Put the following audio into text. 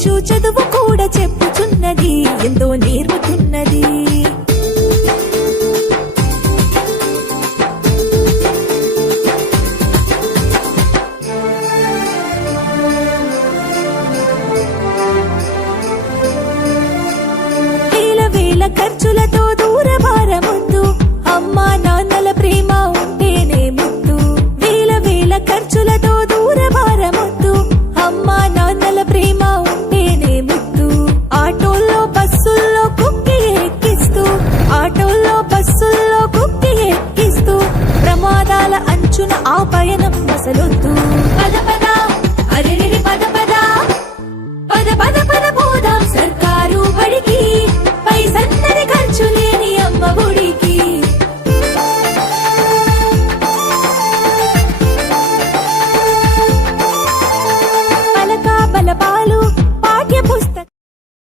English చదువు కూడా చెప్పుచున్నది, ఎంతో నేర్పుతున్నది. వేల వేల ఖర్చులతో దూరభారముందు అమ్మా నాన్నల ప్రేమ ఉంటేనే ముద్దు. వేల వేల ఖర్చులతో దూరభారముందు అమ్మా నాన్నల ప్రేమ ఉంటేనే ముద్దు. ఆటోల్లో బస్సుల్లో కుక్కి ఎక్కిస్తూ, ఆటోల్లో బస్సుల్లో కుక్కి ఎక్కిస్తూ ప్రమాదాల అంచున ఆ పయనం మసలొద్దు. పద పద అరెరెరి పద పద, పద పద పద పోదాం సర్కారు బడికి.